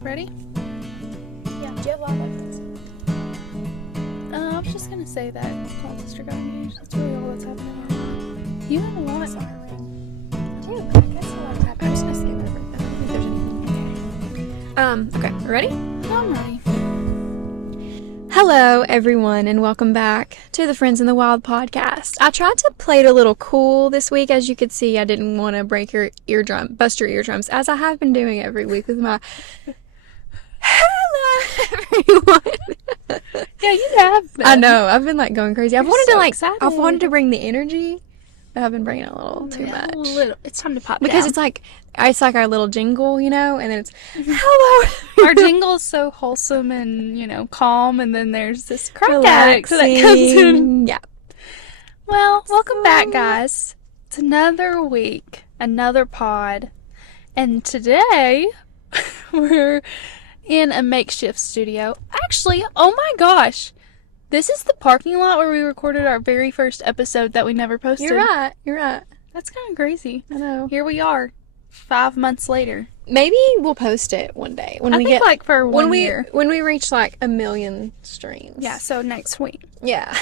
Ready? Yeah. Do you have live lessons? I was just gonna say that cultists are going news. That's really all that's happening right now. You have a lot. Sorry. I do, but I guess a lot happening. I'm just gonna skim over it. I don't think there's anything. Okay. Ready? I'm ready. Hello, everyone, and welcome back to the Friends in the Wild podcast. I tried to play it a little cool this week. As you could see, I didn't want to bust your eardrums, as I have been doing every week with my hello, everyone. Yeah, you have been. I know. I've been going crazy. I've wanted to bring the energy, but I've been bringing it a little too much. It's time to pop Because down. it's like our little jingle, and then it's hello. Our jingle is so wholesome and, calm, and then there's this crack addict that Relaxing. comes in. Yeah. Well, welcome back, guys. It's another week, another pod, and today we're in a makeshift studio. Actually, oh my gosh, this is the parking lot where we recorded our very first episode that we never posted. You're right. That's kind of crazy. I know. Here we are, 5 months later. Maybe we'll post it one day when we get for one year. when we reach 1 million streams. Yeah, so next week. Yeah.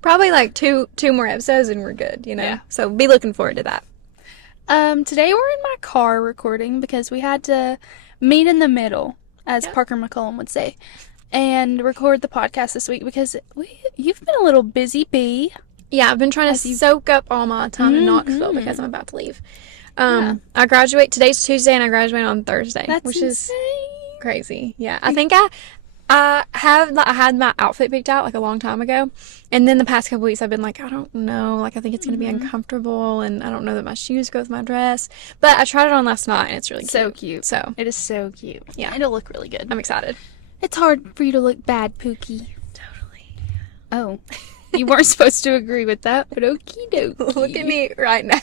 Probably two more episodes and we're good, Yeah. So be looking forward to that. Today we're in my car recording because we had to meet in the middle, as Parker McCullum would say, and record the podcast this week because you've been a little busy bee. Yeah, I've been trying to soak up all my time in Knoxville because I'm about to leave. I graduate, today's Tuesday, and I graduate on Thursday, which insane. is crazy. Yeah, I think I had my outfit picked out a long time ago, and then the past couple weeks I've been I don't know, I think it's going to be uncomfortable, and I don't know that my shoes go with my dress, but I tried it on last night, and it's really cute. So cute. So it is so cute. Yeah. It'll look really good. I'm excited. It's hard for you to look bad, Pookie. Totally. Oh. You weren't supposed to agree with that, but okie dokie. Look at me right now.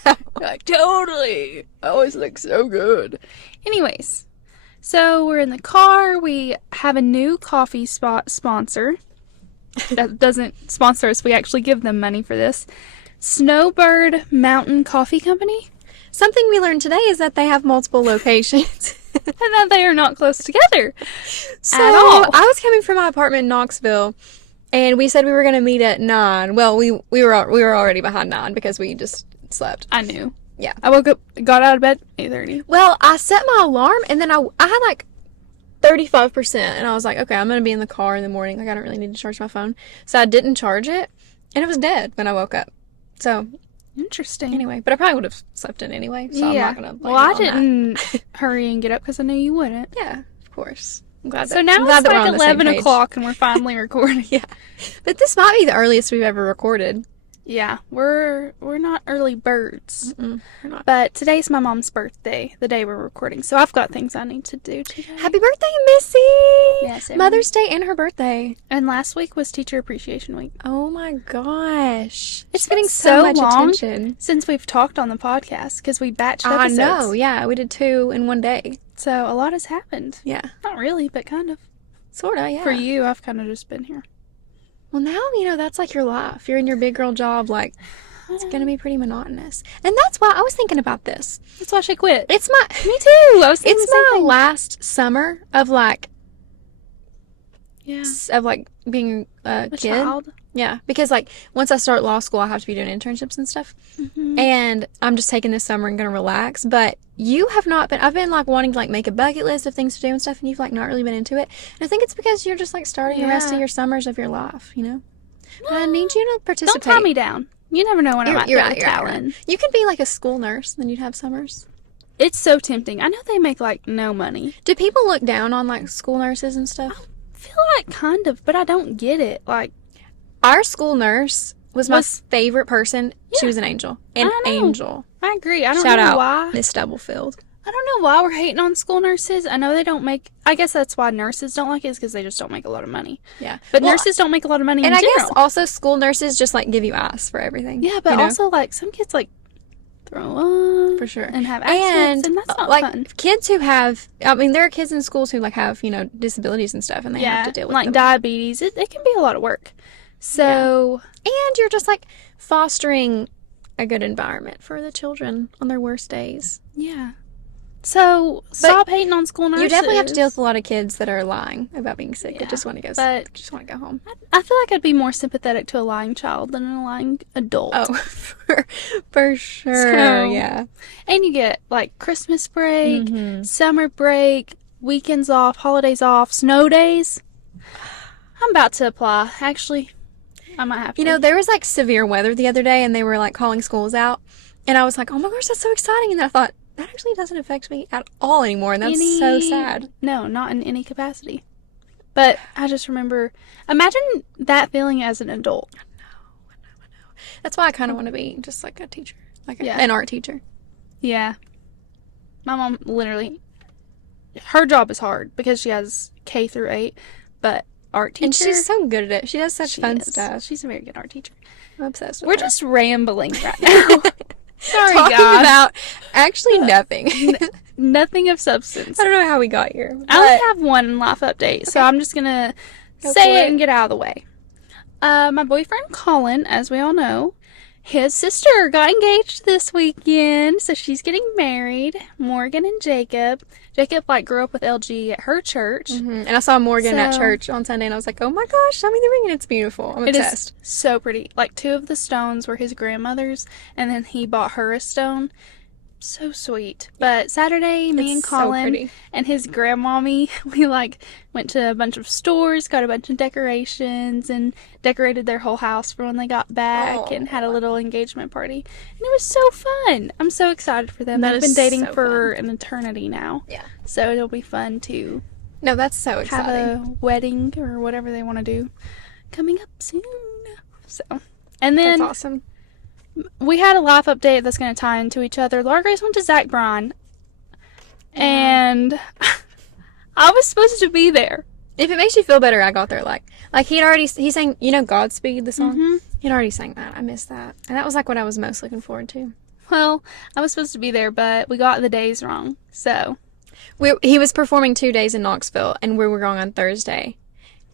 Totally. I always look so good. Anyways, so we're in the car. We have a new coffee spot sponsor. That doesn't sponsor us. We actually give them money for this. Snowbird Mountain Coffee Company. Something we learned today is that they have multiple locations. And that they are not close together So at all. I was coming from my apartment in Knoxville, and we said we were going to meet at 9. Well, we were already behind 9 because we just slept. I knew. Yeah. I woke up, got out of bed, 8:30. Well, I set my alarm, and then I had 35%, and I was like, okay, I'm going to be in the car in the morning. I don't really need to charge my phone. So I didn't charge it, and it was dead when I woke up. So Interesting. anyway, but I probably would have slept in anyway, so I'm not going to blame Well, it I on that. didn't hurry and get up because I knew you wouldn't. Yeah, of course. I'm glad So that, now I'm glad it's that we're on the same 11 page. o'clock and we're finally recording. Yeah. But this might be the earliest we've ever recorded. Yeah, we're not early birds. We're not. But today's my mom's birthday, the day we're recording. So I've got things I need to do today. Happy birthday, Missy! Yes, Mother's Day and her birthday. And last week was Teacher Appreciation Week. Oh my gosh. It's getting been so much long attention. since we've talked on the podcast because we batched I episodes. know, yeah. We did 2 in one day. So a lot has happened. Yeah. Not really, but kind of. Sorta, yeah. For you, I've kind of just been here. Well, now, that's your life. You're in your big girl job, it's gonna be pretty monotonous. And that's why I was thinking about this. That's why she quit. It's my... Me too. I was thinking It's the same my thing. last summer of, Yeah. being a A kid. child. Yeah, because once I start law school, I have to be doing internships and stuff, Mm-hmm. and I'm just taking this summer and gonna relax. But you have not been. I've been wanting to make a bucket list of things to do and stuff, and you've not really been into it. And I think it's because you're just starting the rest of your summers of your life, But I need you to participate. Don't tie me down. You never know when I'm You're out right, there you're right. talent. You could be a school nurse, then you'd have summers. It's so tempting. I know they make no money. Do people look down on school nurses and stuff? I feel kind of, but I don't get it. Our school nurse was my Was- favorite person. She Yeah. was an angel. An I know. angel. I agree. I don't Shout know out, why. Miss Stubblefield. I don't know why we're hating on school nurses. I know they don't make. I guess that's why nurses don't like it, is because they just don't make a lot of money. Yeah, But Well, nurses don't make a lot of money and in I general. guess also school nurses just give you ice for everything. Yeah, but also some kids throw up for sure, and have accidents, and that's not fun. kids who have. I mean, there are kids in schools who have disabilities and stuff, and they have to deal with them. Diabetes. It can be a lot of work. So And you're just fostering a good environment for the children on their worst days. yeah. So But stop hating on school nurses. you definitely have to deal with a lot of kids that are lying about being sick. Yeah, That just want to go. but Just want to go home. I feel like I'd be more sympathetic to a lying child than a lying adult. Oh, for sure. So, Yeah. and you get like Christmas break, Mm-hmm. summer break, weekends off, holidays off, snow days. I'm about to apply. Actually, I might have to. You know, there was like severe weather the other day, and they were like calling schools out, and I was like, "Oh my gosh, that's so exciting!" And then I thought that actually doesn't affect me at all anymore, and that's so sad. No, not in any capacity. But I just remember, imagine that feeling as an adult. I know. That's why I kind of want to be just like a teacher, like Yeah. an art teacher. Yeah. My mom literally, her job is hard because she has K through 8, but art teacher. And she's so good at it. She does such fun is. stuff. She's a very good art teacher. I'm obsessed with We're her. just rambling right now. Sorry, Talking guys. about actually nothing. Nothing of substance. I don't know how we got here. I only But have one life update, so Okay. I'm just gonna Go say for it it. and get out of the way. My boyfriend Colin, as we all know, his sister got engaged this weekend, so she's getting married. Morgan and Jacob. Jacob grew up with LG at her church. And I saw Morgan at So- church on Sunday, and I was like, "Oh my gosh, show me the ring, and it's beautiful." I'm It obsessed. is so pretty. Like 2 of the stones were his grandmother's, and then he bought her a stone. So sweet. But Saturday, me and It's so Colin pretty. and his grandmommy, we went to a bunch of stores, got a bunch of decorations, and decorated their whole house for when they got back, and had a little engagement party. And it was so fun. I'm so excited for them. That They've is been dating so for an eternity now. Yeah. So it'll be fun to No, that's so have exciting. a wedding or whatever they want to do coming up soon. So, and then That's awesome. we had a life update that's going to tie into each other. Laura Grace went to Zach Bryan, and I was supposed to be there. If it makes you feel better, I got there like he sang, you know, Godspeed, the song. Mhm. He'd already sang that. I missed that, and that was like what I was most looking forward to. Well, I was supposed to be there, but we got the days wrong. So, He was performing 2 days in Knoxville, and we were going on Thursday,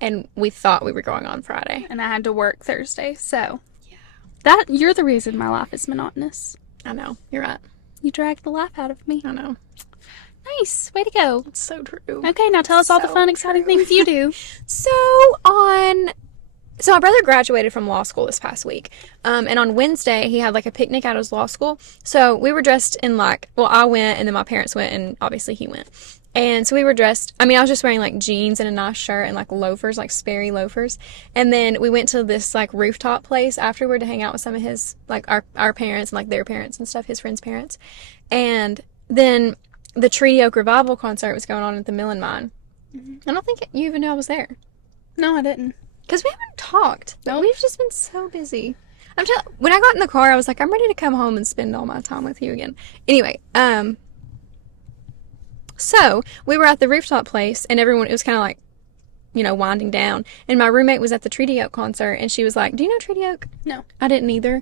and we thought we were going on Friday. and I had to work Thursday. So, yeah. You're the reason my life is monotonous. I know, you're right. You dragged the life out of me. I know, Nice. Way to go. it's so true. Okay, now tell us all the So fun, exciting true. things you do. So my brother graduated from law school this past week. And on Wednesday, he had like a picnic at his law school. So we were dressed in I went, and then my parents went, and obviously he went. And so we were dressed, I was just wearing like jeans and a nice shirt and like loafers, like Sperry loafers. And then we went to this like rooftop place afterward to hang out with some of his, like our parents and like their parents and stuff, his friends' parents. And then the Treaty Oak Revival concert was going on at the Millen Mine. I don't think you even knew I was there. No, I didn't. Because we haven't talked. Nope. We've just been so busy. When I got in the car, I was like, I'm ready to come home and spend all my time with you again. Anyway, so we were at the rooftop place, and everyone, it was kind of like, winding down. And my roommate was at the Treaty Oak concert, and she was like, do you know Treaty Oak? No. I didn't either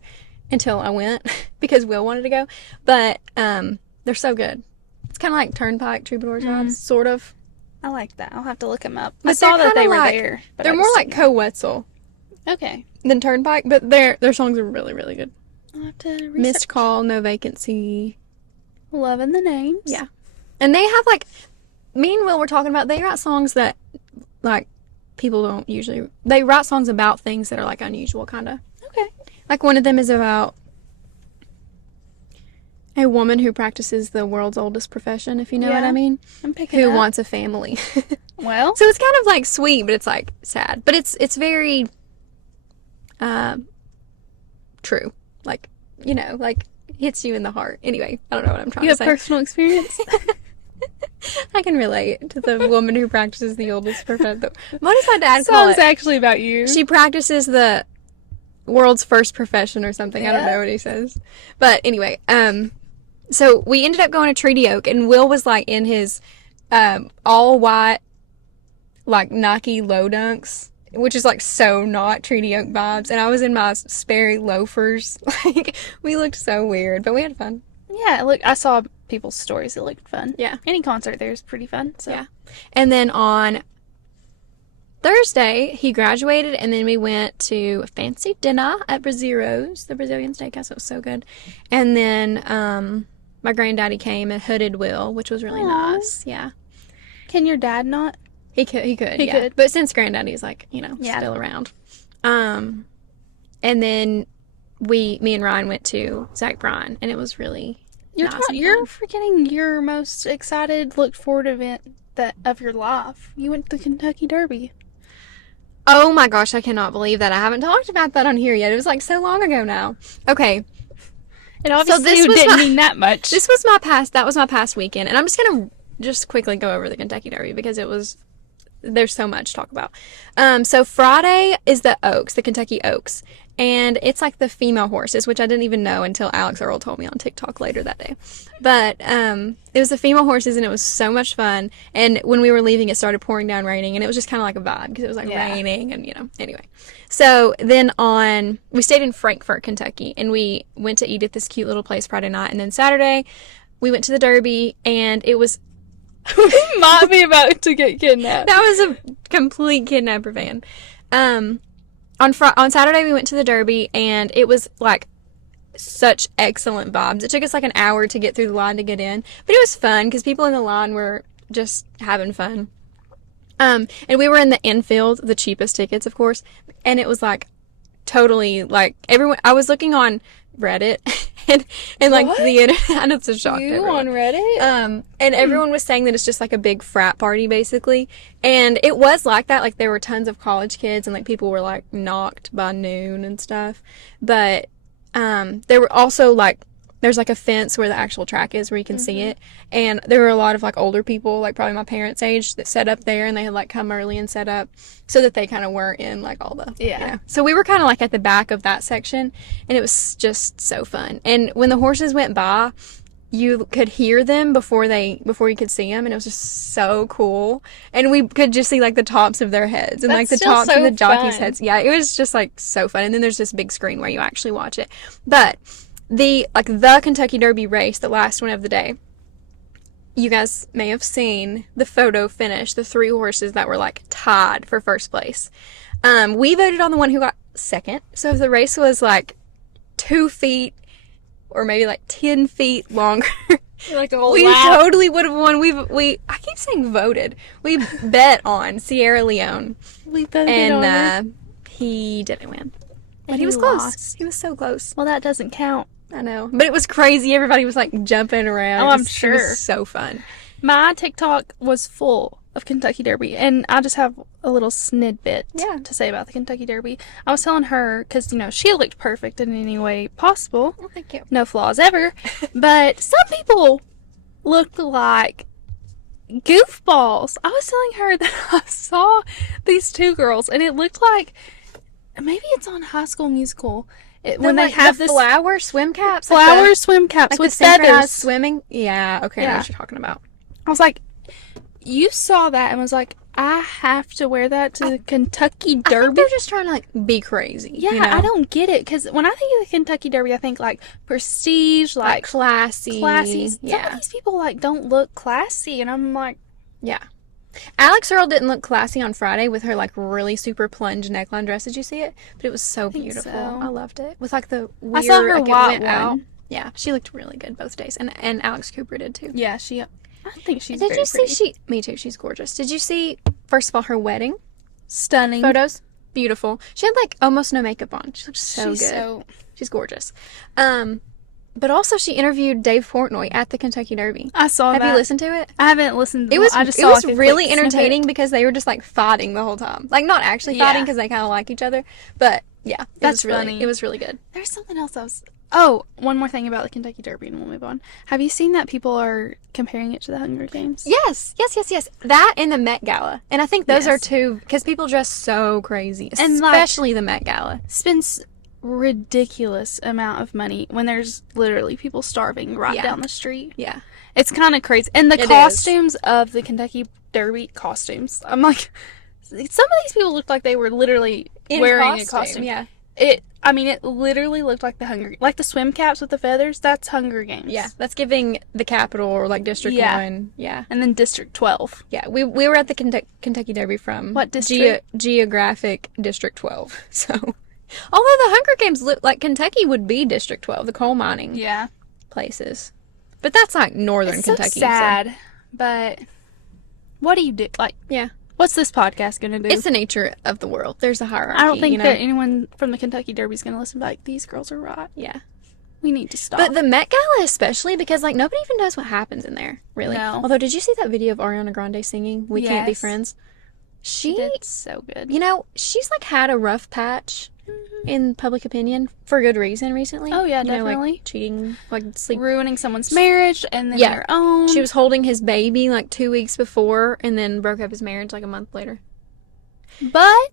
until I went because Will wanted to go. But they're so good. It's kind of like Turnpike Troubadours vibes, sort of. I like that. I'll have to look them up. But I saw they're that they kinda were like- there. But They're I more just like Co-Wetzel didn't- Okay. than Turnpike, but their songs are really, really good. I'll have to research. Missed Call, No Vacancy. Loving the names. Yeah. And they have me and Will were talking about, they write songs that people don't usually, they write songs about things that are unusual kind of. Okay. One of them is about a woman who practices the world's oldest profession, if you know what Yeah. I mean, I'm picking who up. wants a family. Well, So it's kind of sweet, but it's sad. But it's very true. Hits you in the heart. Anyway, I don't know what I'm trying you to have say. personal experience. I can relate to the woman who practices the oldest profession. What does my dad call Song's it? actually about you. She practices the world's first profession or something. I don't Yeah. know what he says. But anyway, so we ended up going to Treaty Oak, and Will was in his all white Nike low dunks, which is so not Treaty Oak vibes, and I was in my Sperry loafers. We looked so weird, but we had fun. Yeah, look, I saw people's stories. It looked fun. Yeah. Any concert there is pretty fun. So. Yeah. And then on Thursday, he graduated, and then we went to a fancy dinner at Braziro's, the Brazilian steakhouse. It was so good. And then My granddaddy came and hooded Will, which was really Aw. nice. Yeah. Can your dad not? He could, He yeah. could. But since granddaddy's like, Yeah. still around. And then me and Ryan went to Zach Bryan, and it was really You're nice and you're fun. forgetting your most excited, looked forward event of your life. You went to the Kentucky Derby. Oh my gosh, I cannot believe that I haven't talked about that on here yet. It was like so long ago now. Okay, It obviously this was didn't my- mean that much. that was my past weekend, and I'm just gonna just quickly go over the Kentucky Derby because there's so much to talk about. So Friday is the Oaks, the Kentucky Oaks, and it's like the female horses, which I didn't even know until Alex Earl told me on TikTok later that day. But it was the female horses, and it was so much fun. And when we were leaving, it started pouring down raining, and it was just kind of like a vibe because it was like raining, and anyway. So then we stayed in Frankfort, Kentucky, and we went to eat at this cute little place Friday night, and then Saturday we went to the Derby, and it was We might be about to get kidnapped. that was a complete kidnapper van. On Saturday we went to the Derby, and it was like such excellent vibes. It took us like an hour to get through the line to get in, but it was fun because people in the line were just having fun. And we were in the infield, the cheapest tickets, of course, and it was like totally like everyone. I was looking on Reddit and like What? the internet. I know it's a shock to You everyone. on Reddit? And everyone was saying that it's just like a big frat party, basically. And it was like that. Like, there were tons of college kids, and like people were like knocked by noon and stuff. But there were also like, there's like a fence where the actual track is where you can see it. And there were a lot of like older people, like probably my parents' age, that set up there, and they had like come early and set up so that they kind of weren't in like all the Yeah. So we were kind of like at the back of that section, and it was just so fun. And when the horses went by, you could hear them before you could see them, and it was just so cool. And we could just see like the tops of their heads and like That's the still tops so of the jockeys' fun. heads. Yeah, it was just like so fun. And then there's this big screen where you actually watch it. But the Kentucky Derby race, the last one of the day, you guys may have seen the photo finish, the 3 horses that were like tied for first place. We voted on the one who got second. So if the race was like 2 feet or maybe like 10 feet longer, Like a whole we lap. totally would have won. I keep saying voted. We bet on Sierra Leone, We both did on it. and he didn't win. But And he was he close. lost. He was so close. Well, that doesn't count. I know. But it was crazy. Everybody was like jumping around. Oh, It I'm was- It sure. was so fun. My TikTok was full of Kentucky Derby, and I just have a little snippet Yeah. to say about the Kentucky Derby. I was telling her, because, she looked perfect in any way possible. Well, thank you. No flaws ever. But some people looked like goofballs. I was telling her that I saw these 2 girls, and it looked like maybe it's on High School Musical. When they have the this flower swim caps, flower swim caps like with the synchronized feathers. swimming. Yeah, okay, I know Yeah. what you're talking about. I was like, you saw that and was like, I have to wear that to the Kentucky I think Derby. they're just trying to like be crazy. Yeah, I don't get it, because when I think of the Kentucky Derby, I think like prestige, like like classy. classy. Some Yeah, of these people like don't look classy, and I'm like, yeah. Alex Earl didn't look classy on Friday with her like really super plunge neckline dress. Did you see it? But it was so think beautiful. so. I loved it. With like the weird, I saw her like, it white went out. one. Yeah, she looked really good both days, and Alex Cooper did too. yeah, I think she's Did very you see pretty. Me too. She's gorgeous. Did you see first of all her wedding Stunning photos? Beautiful. She had like almost no makeup on. She looked so She's good. She's gorgeous. But also she interviewed Dave Portnoy at the Kentucky Derby. I saw Have that. you listened to it? I haven't listened. To It was I just it saw was like a really quick snippet. entertaining because they were just like fighting the whole time. Like not actually Yeah. fighting because they kind of like each other, but yeah, That's really, funny. It was really good. There's something else I was. Oh, one more thing about the Kentucky Derby, and we'll move on. Have you seen that people are comparing it to the Hunger Games? Yes. That and the Met Gala, and I think those Yes. are two because people dress so crazy, And, like, especially the Met Gala. Spends ridiculous amount of money when there's literally people starving right Yeah. down the street. Yeah. It's kind of crazy. And the It costumes of the Kentucky Derby costumes. I'm like, some of these people looked like they were literally wearing a costume. Yeah. It literally looked like the swim caps with the feathers. That's Hunger Games. Yeah, that's giving the Capitol or like District Yeah. 1. Yeah. And then District 12. Yeah, we were at the Kentucky Derby from What district? Geographic District 12. So, although the Hunger Games look like Kentucky would be District 12, the coal mining Yeah. places. But that's like northern It's so Kentucky. sad, but what do you do? Like, Yeah. what's this podcast gonna do? It's the nature of the world. There's a hierarchy. I don't think that anyone from the Kentucky Derby is gonna listen. But like, these girls are right. Yeah. We need to stop. But the Met Gala especially, because like nobody even knows what happens in there, really. No. Although, did you see that video of Ariana Grande singing "We Can't Be Yes. Friends"? she did so good. You know, she's like had a rough patch in public opinion for good reason recently. Oh, yeah, You know, definitely. like cheating, like sleep. Ruining someone's marriage and then Yeah. their own. She was holding his baby like 2 weeks before, and then broke up his marriage like a month later. But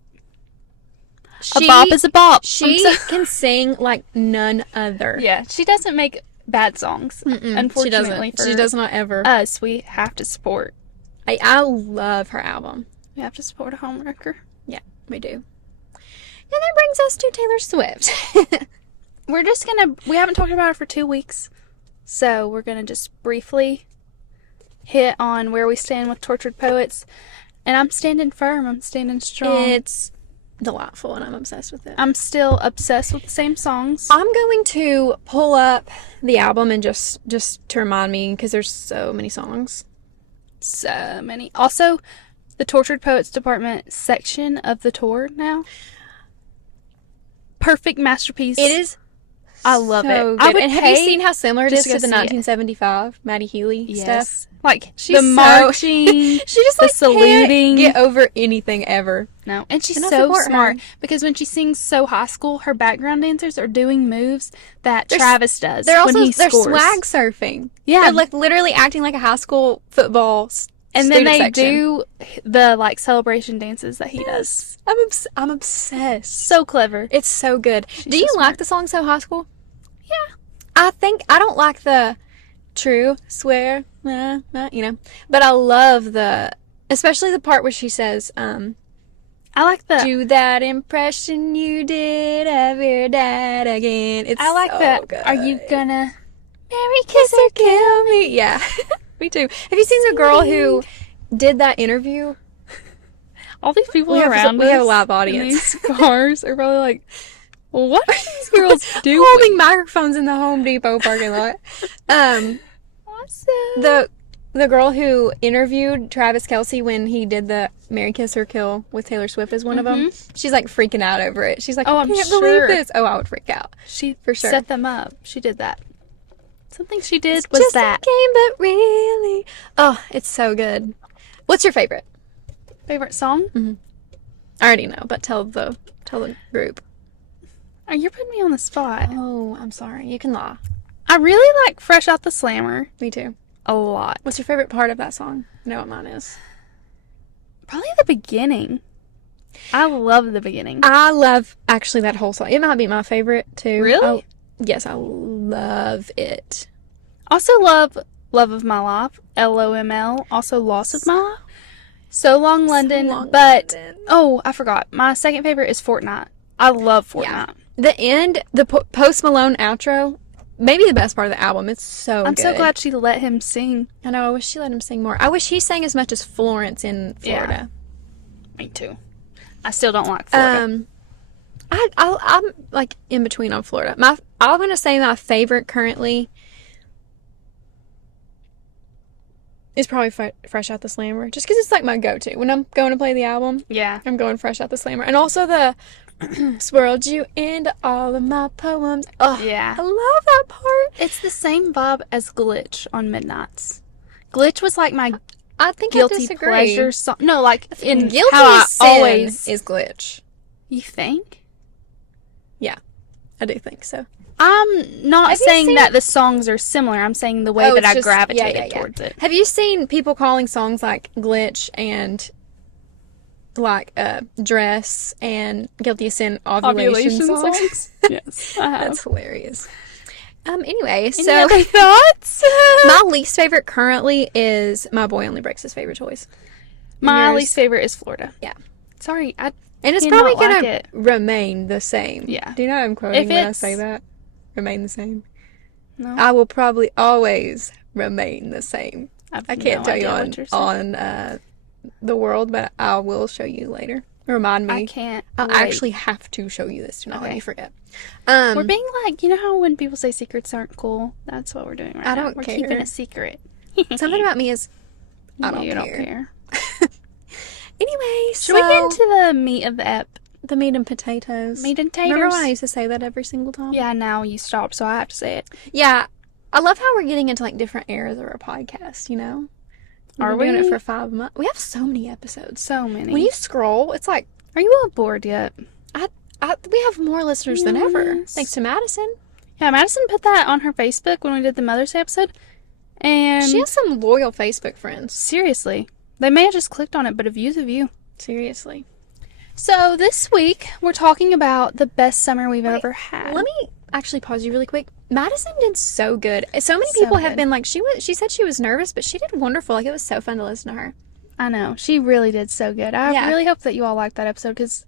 She, a bop is a bop. She can sing like none other. Yeah, she doesn't make bad songs. Unfortunately, she does not ever. us, we have to support. I love her album. We have to support a homewrecker. Yeah, we do. And that brings us to Taylor Swift. We're just gonna. We haven't talked about it for 2 weeks, so we're gonna just briefly hit on where we stand with Tortured Poets. And I'm standing firm. I'm standing strong. It's delightful, and I'm obsessed with it. I'm still obsessed with the same songs. I'm going to pull up the album and just to remind me, because there's so many songs. So many. Also, the Tortured Poets Department section of the tour now. Perfect masterpiece. It is. I love so it. Good. I would and have you pay seen how similar it is just to to the see it. 1975 Maddie Healy Yes. stuff? Like, She's the so- marching. She just The like saluting. can't get over anything ever. No, and she's And I so support smart her. because when she sings So High School, her background dancers are doing moves that They're- Travis does They're when also he scores. swag surfing. Yeah. They're like literally acting like a high school football And then student they section. do the like celebration dances that he does. I'm obsessed. So clever. It's so good. Do you so like smart. the song So High School? Yeah. I don't like the true swear, you know, but I love especially the part where she says, I like the. do that impression you did of your dad again. It's I like so that. good. Are you gonna marry, kiss or kill me? Yeah, me too. Have you seen the girl who did that interview? All these people We have- around we have a us live in audience. these cars are probably like, what are these girls doing? Holding microphones in the Home Depot parking lot. Awesome. The girl who interviewed Travis Kelce when he did the Marry, Kiss or Kill with Taylor Swift as one of them, she's like freaking out over it. She's like, Oh, I I'm can't sure. believe this. Oh, I would freak out. She For sure. set them up. She did that. Something she did was Just that. a game, but really. Oh, it's so good. What's your favorite? Favorite song? I already know, but tell the group. Oh, you're putting me on the spot. Oh, I'm sorry. You can lie. I really like Fresh Out the Slammer Me too. a lot. What's your favorite part of that song? I know what mine is. Probably the beginning. I love the beginning. I love actually that whole song. It might be my favorite too. Really? Yes, I love it. Also love Love of My Life, LOML. Also Loss of My Life. So Long London. Long but, London. oh, I forgot. My second favorite is Fortnite. I love Fortnite. Yeah. The end, the Post Malone outro, maybe the best part of the album. It's so I'm good. so glad she let him sing. I know. I wish she let him sing more. I wish he sang as much as Florence in Florida. Me too. I still don't like Florida. I'm like in between on Florida. I'm gonna say my favorite currently is probably Fresh Out the Slammer, just because it's like my go-to when I'm going to play the album. Yeah. I'm going Fresh Out the Slammer, and also the swirled you into all of my poems. Oh, Yeah. I love that part. It's the same vibe as Glitch on Midnights. Glitch was like my I think I guilty disagree. pleasure song. No, like in Guilty how I as sin always. is Glitch. You think? Yeah, I do think so. I'm not Have you saying seen- that the songs are similar. I'm saying the way Oh, that it's I just- gravitated yeah. towards it. Have you seen people calling songs like Glitch and like Dress and Guilty as Sin ovulation songs? Yes, I have. That's hilarious. Anyway, Any so other thoughts? my least favorite currently is My Boy Only Breaks His Favorite Toys. My yours? least favorite is Florida. Yeah. Sorry, I And it's cannot probably like gonna it. remain the same. Yeah. Do you know what I'm quoting If when I it's- say that? Remain the same. No. I will probably always remain the same. have I can't no tell you idea on what you're saying. the world, but I will show you later. Remind me. I can't. I'll wait. actually have to show you this. Do not let Okay. me forget. We're being like, you know how when people say secrets aren't cool? That's what we're doing right I now. don't We're care. keeping it secret. Something about me is I don't You care. don't care. Anyway, Should we get into the meat of the ep? the meat and potatoes? Meat and taters? Remember when I used to say that every single time? Yeah, now you stopped, so I have to say it. Yeah. I love how we're getting into like different eras of our podcast, you know? Are We're doing we? it for 5 months. We have so many episodes. So many. When you scroll, it's like Are you all bored yet? we have more listeners than ever. Yes. Thanks to Madison. Yeah, Madison put that on her Facebook when we did the Mother's Day episode. And She has some loyal Facebook friends. seriously, they may have just clicked on it, but a view's a view. Seriously. So this week, we're talking about the best summer we've ever had. Let me actually pause you really quick. Madison did so good. So many So people have good. been like, she said she was nervous, but she did wonderful. Like, it was so fun to listen to her. I know. She really did so good. I Yeah. really hope that you all liked that episode because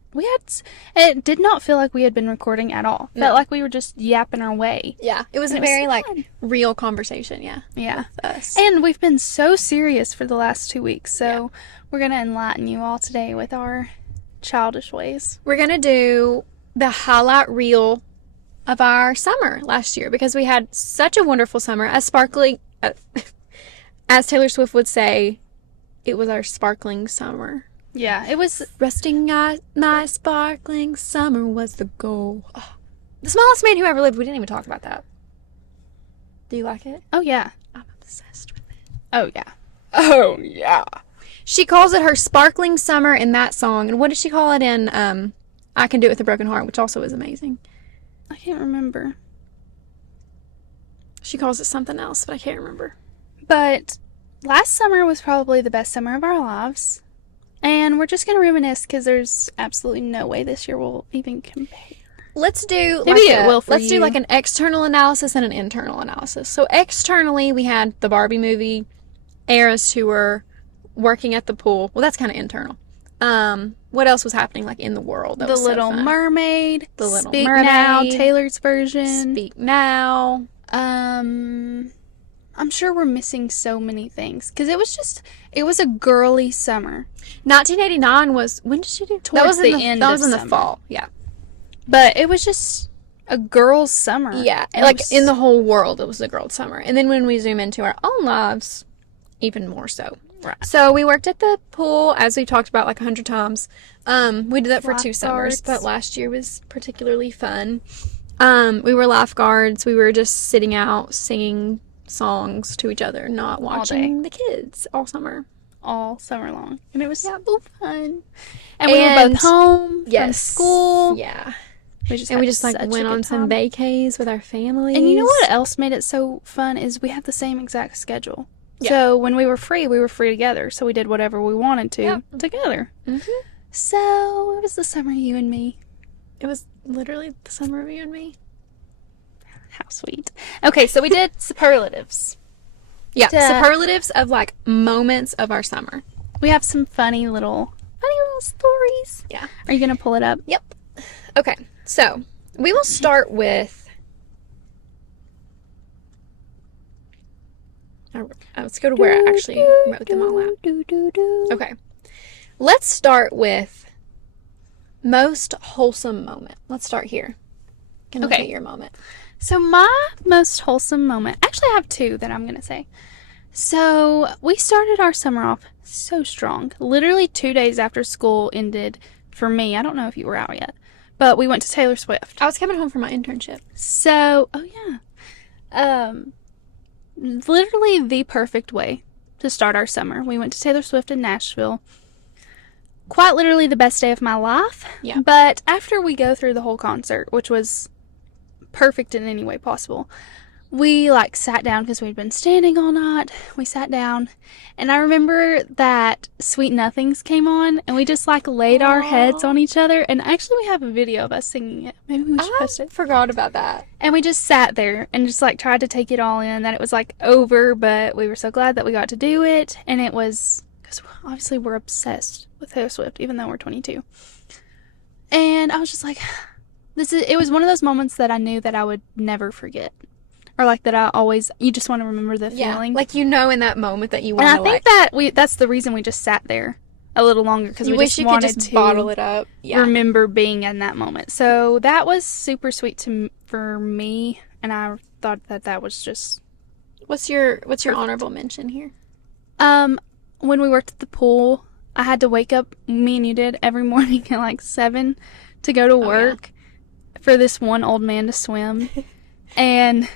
it did not feel like we had been recording at all. No. Felt like we were just yapping our way. Yeah. It was It a was very, so like, fun. real conversation, yeah. Yeah. With us. And we've been so serious for the last 2 weeks. So we're going to enlighten you all today with our childish ways. We're going to do the highlight reel of our summer last year because we had such a wonderful summer. As sparkling, as Taylor Swift would say, it was our sparkling summer. Yeah, it was. Resting my sparkling summer was the goal. Oh, the smallest man who ever lived. We didn't even talk about that. Do you like it? Oh, yeah. I'm obsessed with it. Oh, yeah. Oh, yeah. She calls it her sparkling summer in that song. And what did she call it in I Can Do It With a Broken Heart, which also is amazing. I can't remember. She calls it something else, but I can't remember. But last summer was probably the best summer of our lives. And we're just going to reminisce because there's absolutely no way this year will even compare. Let's do Maybe like it will for let's do you. like an external analysis and an internal analysis. So externally, we had the Barbie movie, Eras tour, working at the pool. Well, that's kind of internal. What else was happening like in the world? That The was so Little fun? Mermaid. The Little Speak Now, Mermaid. Taylor's version. Speak Now. I'm sure we're missing so many things because it was a girly summer. 1989 was when did she do? Towards that was the in the end That of was in the summer. fall. Yeah. But it was just a girl's summer. Yeah. It Like was- in the whole world, it was the girl summer. And then when we zoom into our own lives, even more so. Right. So we worked at the pool, as we've talked about like 100 times. We did that for 2 summers, Lifeguards. but last year was particularly fun. We were lifeguards. We were just sitting out singing songs to each other, not watching the kids all summer. all summer long. And it was Yeah. so fun. And we were both home from school. Yeah. We just And we had just like such a went good on some time. vacays with our families. And you know what else made it so fun is we had the same exact schedule. Yeah. So when we were free together. So we did whatever we wanted to Yep. together. Mm-hmm. So it was the summer you and me. It was literally the summer of you and me. How sweet. Okay, so we did superlatives. Yeah, Duh. superlatives of like moments of our summer. We have some funny little stories. Yeah. Are you gonna pull it up? Yep. Okay, so we will start with. Let's go to where I actually wrote them all out. Okay. Let's start with most wholesome moment. Let's start here. Can look Okay. at your moment. So my most wholesome moment, actually I have two that I'm going to say. So we started our summer off so strong. Literally 2 days after school ended for me. I don't know if you were out yet, but we went to Taylor Swift. I was coming home from my internship. So, oh yeah. Literally the perfect way to start our summer. We went to Taylor Swift in Nashville. Quite literally the best day of my life. Yeah. But after we go through the whole concert, which was perfect in any way possible, we like sat down because we'd been standing all night. We sat down and I remember that Sweet Nothings came on and we just like laid our heads on each other, and actually we have a video of us singing it. Maybe we should post it. Forgot about that. And we just sat there and just like tried to take it all in, that it was like over, but we were so glad that we got to do it. And it was, because obviously we're obsessed with Taylor Swift, even though we're 22. And I was just like, it was one of those moments that I knew that I would never forget. Or like that you just want to remember the feeling. Like, you know, in that moment that you and want I to think like. that's the reason we just sat there. a little longer because You we wish just you could wanted just to bottle it up. Yeah. remember being in that moment. So that was super sweet for me, and I thought that was just What's your honorable mention here? when we worked at the pool, I had to wake up, me and you did, every morning at like 7 to go to work for this one old man to swim. And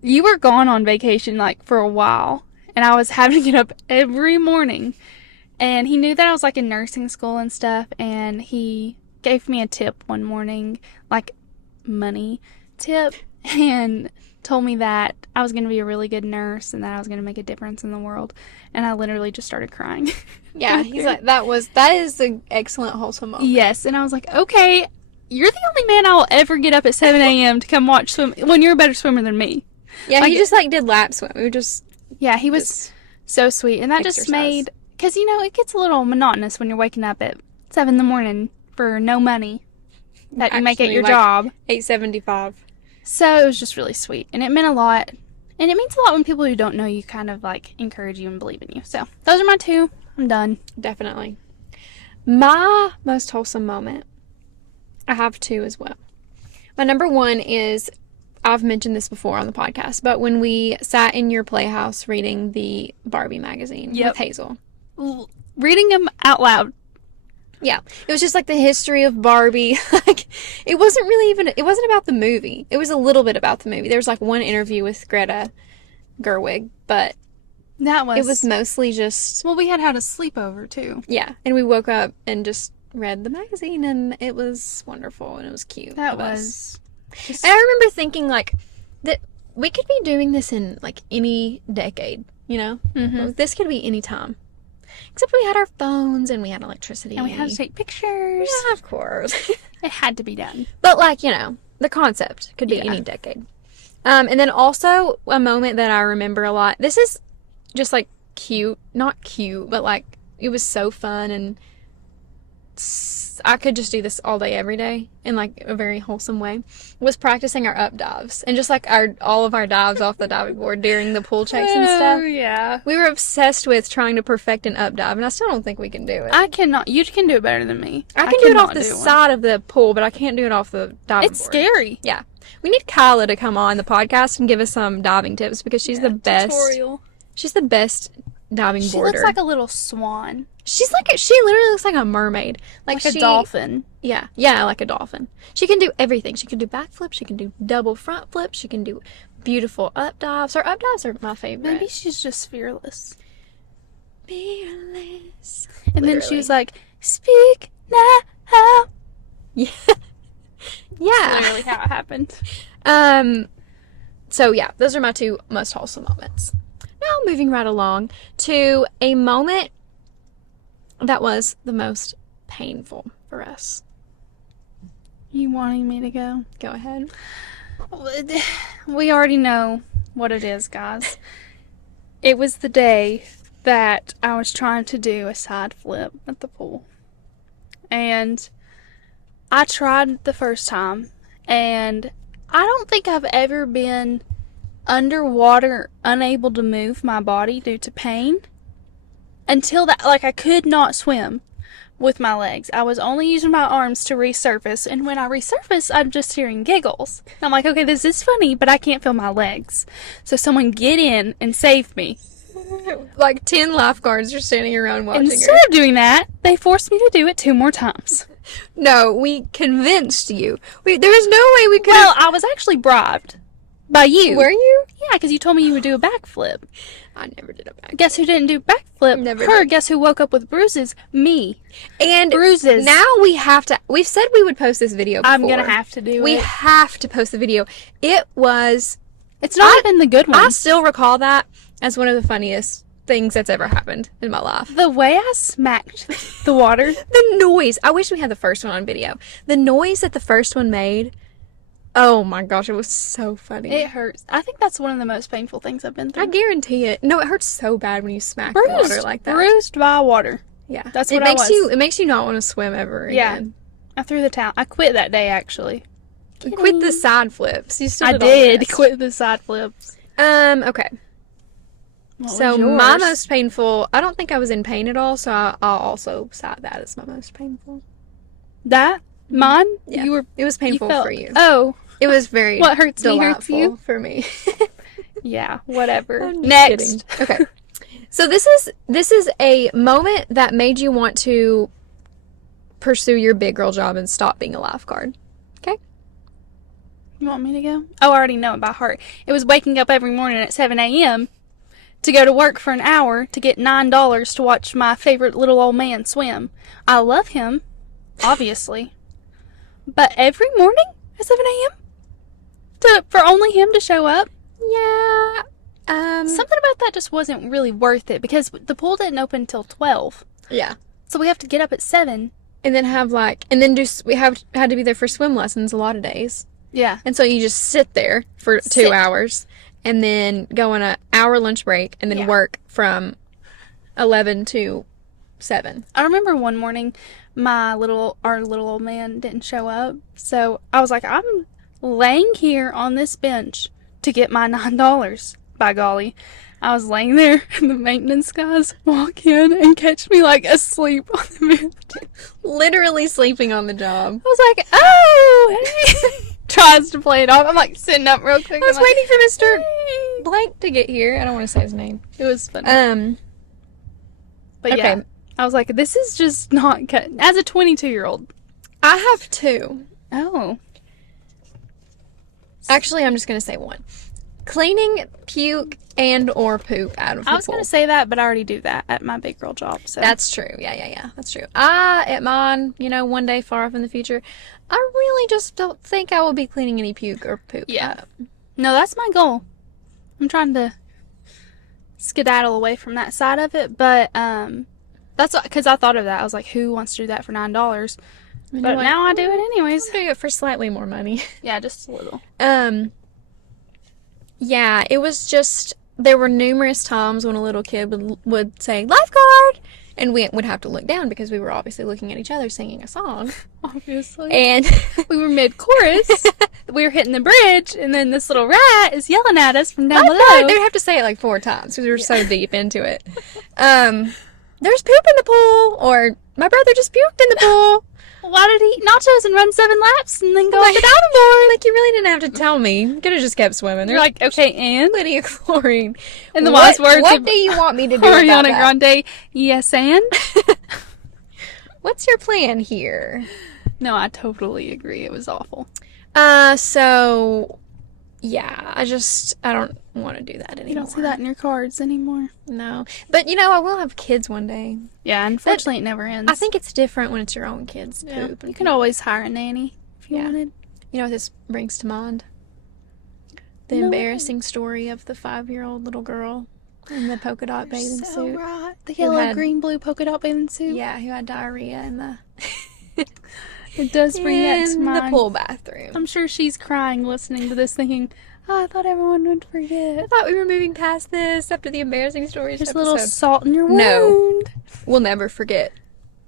you were gone on vacation like for a while, and I was having to get up every morning. And he knew that I was like in nursing school and stuff, and he gave me a tip one morning, like money tip, and told me that I was going to be a really good nurse and that I was going to make a difference in the world. And I literally just started crying. Yeah, he's like, that is an excellent, wholesome moment. Yes, and I was like, okay, you're the only man I'll ever get up at 7 a.m. to come watch swim when you're a better swimmer than me. Yeah, like, he just like did lap swim. We were just he was so sweet, and that just made, because it gets a little monotonous when you're waking up at 7 in the morning for no money that you make at your job. $8.75. So it was just really sweet, and it meant a lot. And it means a lot when people who don't know you kind of like encourage you and believe in you. So those are my 2. I'm done. Definitely. My most wholesome moment, I have 2 as well. My number 1 is, I've mentioned this before on the podcast, but when we sat in your playhouse reading the Barbie magazine with Hazel. Reading them out loud. Yeah. It was just like the history of Barbie. Like, it wasn't about the movie. It was a little bit about the movie. There was like one interview with Greta Gerwig, but it was mostly just... Well, we had a sleepover too. Yeah. And we woke up and just read the magazine, and it was wonderful, and it was cute. That was... And I remember thinking, like, that we could be doing this in, like, any decade, Mm-hmm. This could be any time. Except we had our phones, and we had electricity. And we had to take pictures. Yeah, of course. It had to be done. But, like, the concept could be any decade. And then also a moment that I remember a lot. This is just, like, cute. Not cute, but, like, it was so fun, and I could just do this all day, every day, in, like, a very wholesome way, was practicing our up dives. And just, like, all of our dives off the diving board during the pool chase and stuff. Oh, yeah. We were obsessed with trying to perfect an up dive, and I still don't think we can do it. I cannot. You can do it better than me. I can do it off the side of the pool, but I can't do it off the diving board. It's scary. Yeah. We need Kyla to come on the podcast and give us some diving tips, because she's the best. Tutorial. She's the best diving boarder. She looks like a little swan. She literally looks like a mermaid. Like a dolphin. Yeah, like a dolphin. She can do everything. She can do backflips. She can do double front flips. She can do beautiful up dives. Her up dives are my favorite. Maybe she's just fearless. Fearless. And then she was like, speak now. Yeah. That's literally how it happened. So yeah, those are my 2 most wholesome moments. Now moving right along to a moment that was the most painful for us. You wanting me to go? Go ahead. We already know what it is, guys. It was the day that I was trying to do a side flip at the pool. And I tried the first time, and I don't think I've ever been underwater unable to move my body due to pain until that. Like, I could not swim with my legs. I was only using my arms to resurface, and when I resurface, I'm just hearing giggles. I'm like, okay, this is funny, but I can't feel my legs. So someone get in and save me. Like 10 lifeguards are standing around watching Instead of doing that, they forced me to do it 2 more times. No, we convinced you. There was no way we could. Well, I was actually bribed by you. Were you? Yeah, because you told me you would do a backflip. I never did a backflip. Guess who didn't do backflip? Never Her. did. Guess who woke up with bruises? Me. And bruises. Now we have to. We've said we would post this video before. I'm going to have to do it. We have to post the video. It was. It's not even the good one. I still recall that as one of the funniest things that's ever happened in my life. The way I smacked the water. The noise. I wish we had the first one on video. The noise that the first one made. Oh my gosh, it was so funny. It hurts. I think that's one of the most painful things I've been through. I guarantee it. No, it hurts so bad when you smack the water like that. Bruised by water. Yeah. That's what I was. It makes you not want to swim ever again. I threw the towel. I quit that day, actually. Quit the side flips. You still I did all the did rest. quit the side flips. Okay. What was So my yours? most painful, I don't think I was in pain at all, so I'll also cite that as my most painful. That? Mine? Yeah. You were. It was You painful felt. for you. Oh, It was very what hurts me hurts delightful you. for me. Yeah. Whatever. I'm just Next. kidding. Okay. So this is a moment that made you want to pursue your big girl job and stop being a lifeguard. Okay? You want me to go? Oh, I already know it by heart. It was waking up every morning at 7 a.m. to go to work for an hour to get $9 to watch my favorite little old man swim. I love him, obviously. But every morning at 7 a.m. For only him to show up? Yeah. Something about that just wasn't really worth it because the pool didn't open until 12. Yeah. So we have to get up at 7. And then we had to be there for swim lessons a lot of days. Yeah. And so you just sit there for 2 hours and then go on an hour lunch break and then work from 11 to 7. I remember one morning our little old man didn't show up. So I was like, I'm laying here on this bench to get my $9. By golly. I was laying there and the maintenance guys walk in and catch me like asleep on the bench. Literally sleeping on the job. I was like, oh, hey. Tries to play it off. I'm like sitting up real quick. I was I'm like, waiting for Mr. hey. Blank to get here. I don't want to say his name. It was funny. But okay. yeah, I was like, this is just not cut. As a 22-year-old. I have 2. Oh. Actually, I'm just going to say 1. Cleaning puke and or poop out of the I was pool. going to say that, but I already do that at my big girl job. So That's true. Yeah. That's true. At mine, one day far off in the future, I really just don't think I will be cleaning any puke or poop. Yeah. No, that's my goal. I'm trying to skedaddle away from that side of it, but that's because I thought of that. I was like, who wants to do that for $9? But now I do it anyways. I'm doing it for slightly more money. Yeah, just a little. Yeah, it was just, there were numerous times when a little kid would say, lifeguard! And we would have to look down because we were obviously looking at each other singing a song. Obviously. And we were mid-chorus. We were hitting the bridge, and then this little rat is yelling at us from down below. They would have to say it like 4 times because we were so deep into it. There's poop in the pool, or my brother just puked in the pool. Why did he eat nachos and run 7 laps and then go off the diving board? Like, you really didn't have to tell me. You could have just kept swimming. You're like, okay, and? Plenty of chlorine. And the wise words What of do you want me to do about Ariana that? Grande, yes, and? What's your plan here? No, I totally agree. It was awful. So, yeah, I don't want to do that anymore. You don't see that in your cards anymore. No. But, I will have kids one day. Yeah, unfortunately, it never ends. I think it's different when it's your own kids' poop. You can always hire a nanny if you wanted. You know what this brings to mind? The embarrassing story of the 5-year-old little girl in the polka dot bathing suit. Right. The yellow, green, blue polka dot bathing suit. Yeah, who had diarrhea in the It does bring that to mind. the pool bathroom. I'm sure she's crying listening to this thinking, oh, I thought everyone would forget. I thought we were moving past this after the embarrassing stories. Just a little salt in your wound. No. We'll never forget.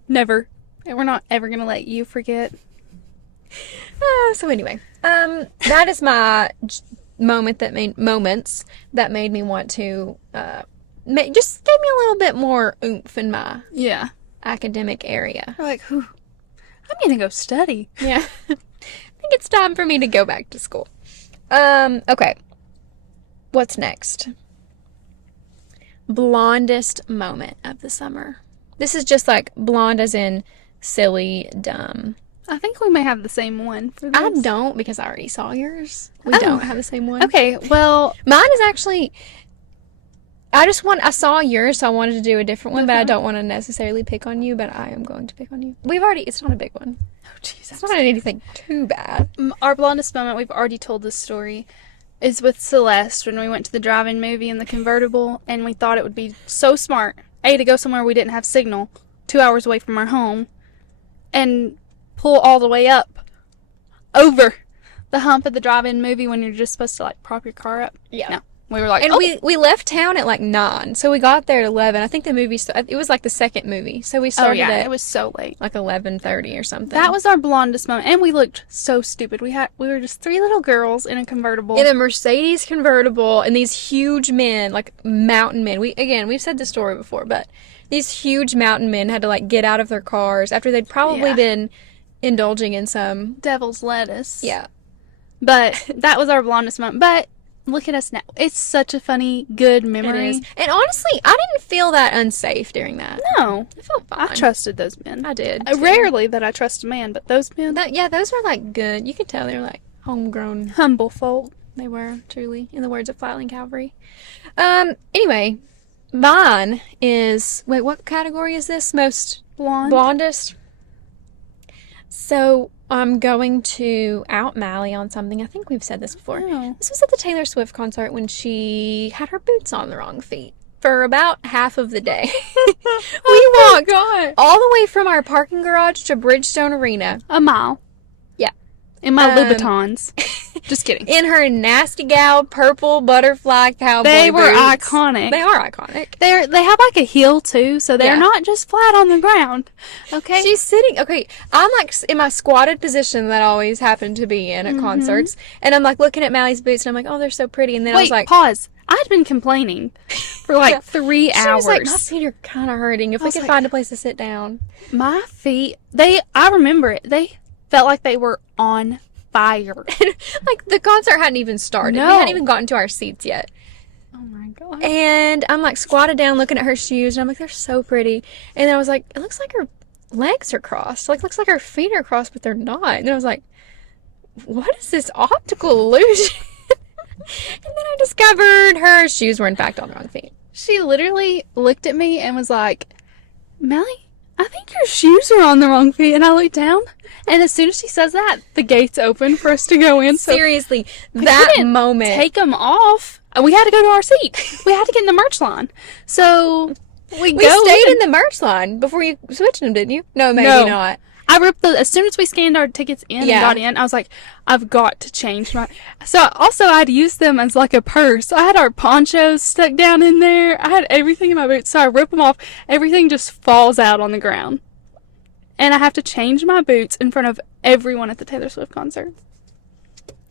Never. And we're not ever going to let you forget. So anyway, that is my moments that made me want to, just gave me a little bit more oomph in my academic area. We're like, whew, I'm going to go study. Yeah. I think it's time for me to go back to school. Okay. What's next? Blondest moment of the summer. This is just like blonde as in silly, dumb. I think we may have the same one for this. I don't because I already saw yours. We don't have the same one. Okay, well, mine is actually, I saw yours, so I wanted to do a different one, but I don't want to necessarily pick on you, but I am going to pick on you. It's not a big one. Oh, jeez. It's not anything too bad. Our blondest moment, we've already told this story, is with Celeste when we went to the drive-in movie in the convertible, and we thought it would be so smart, to go somewhere we didn't have signal, 2 hours away from our home, and pull all the way up over the hump of the drive-in movie when you're just supposed to, like, prop your car up. Yeah. No. We were like, And oh, we left town at like 9, so we got there at 11. I think the movie it was like the second movie, so we oh started yeah, at it was so late. like 11:30 or something. That was our blondest moment, and we looked so stupid. We were just three little girls in a convertible. in a Mercedes convertible, and these huge men, like mountain men. We've said this story before, but these huge mountain men had to like get out of their cars after they'd probably Yeah. been indulging in some. Devil's lettuce. Yeah. But that was our blondest moment. But look at us now. It's such a funny, good memory. It is. And honestly, I didn't feel that unsafe during that. No. I felt fine. I trusted those men. I did. too. Rarely that I trust a man, but those men, Those were like good. You could tell they were like homegrown. humble folk. They were truly, in the words of Flatling Cavalry. Anyway, mine is, wait, what category is this? Most blondest? So I'm going to out Mally on something. I think we've said this before. Oh. This was at the Taylor Swift concert when she had her boots on the wrong feet for about half of the day. We walked all the way from our parking garage to Bridgestone Arena. A mile. Yeah. In my Louboutins. Just kidding. In her nasty gal purple butterfly cowboy They were boots. iconic. They are iconic. They have like a heel too, so they're Yeah. not just flat on the ground. Okay. She's sitting, okay, I'm like in my squatted position that I always happen to be in at concerts, and I'm like looking at Mally's boots, and I'm like, oh, they're so pretty, and then I was Wait, like, pause. I'd been complaining for like Yeah. 3 she hours. was like, my feet are kind of hurting. If we was could like- find a place to sit down. My feet, I remember it. They felt like they were on fire. Like, the concert hadn't even started. We No. hadn't even gotten to our seats yet. Oh my god. And I'm like squatted down looking at her shoes, and I'm like, they're so pretty. And then I was like, it looks like her legs are crossed. Like, looks like her feet are crossed, but they're not. And then I was like, what is this optical illusion? And then I discovered her shoes were in fact on the wrong feet. She literally looked at me and was like, Melly, I think your shoes are on the wrong feet. And I looked down, and as soon as she says that, the gates open for us to go in. So Seriously, that couldn't moment. take them off. We had to go to our seat. We had to get in the merch line. So we stayed in the merch line before you switched them, didn't you? No, maybe No. not. I ripped as soon as we scanned our tickets in and Yeah. got in, I was like, I've got to change my. So also I'd used them as like a purse. I had our ponchos stuck down in there. I had everything in my boots. So I rip them off. Everything just falls out on the ground. And I have to change my boots in front of everyone at the Taylor Swift concert.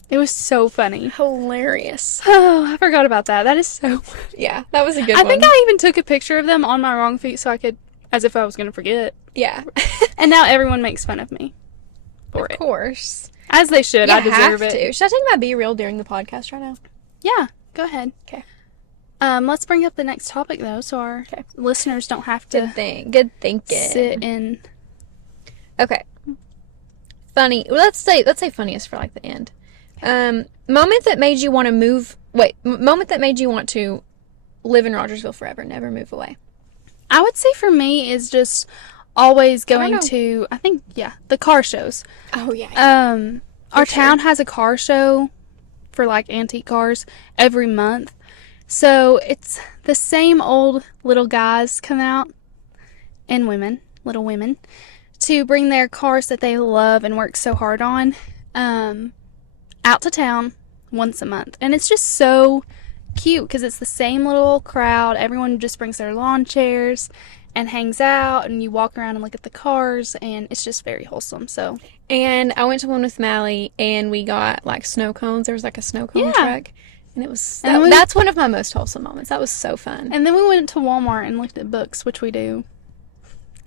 It was so funny. Hilarious. Oh, I forgot about that. That is so. Yeah, that was a good I one. think I even took a picture of them on my wrong feet so I could, as if I was going to forget. Yeah. And now everyone makes fun of me for Of it. course. As they should. You I deserve have it. to. Should I take my Be Real during the podcast right now? Yeah, go ahead. Okay. Let's bring up the next topic though, so our listeners don't have to Good thinking. sit in. Okay. Funny. Well, let's say funniest for like the end. Moment that made you want to move. Wait. Moment that made you want to live in Rogersville forever, never move away. I would say for me is just always going know. to. I think the car shows. Oh yeah. Our sure. town has a car show for like antique cars every month, so it's the same old little guys come out and little women, to bring their cars that they love and work so hard on, out to town once a month. And it's just so cute because it's the same little crowd. Everyone just brings their lawn chairs and hangs out, and you walk around and look at the cars, and it's just very wholesome. So And I went to one with Mally, and we got like snow cones. There was like a snow cone Yeah. truck, and it was And that's one of my most wholesome moments. That was so fun. and then we went to Walmart and looked at books, which we do